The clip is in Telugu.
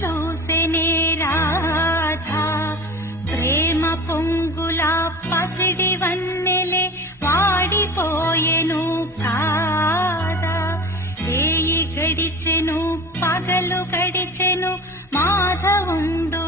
చూసెనే రాధా ప్రేమ పొంగుల పసిడి వన్నెలే వాడిపోయెను కాదా ఏయి గడిచెను పగలు గడిచెను మాధవుండు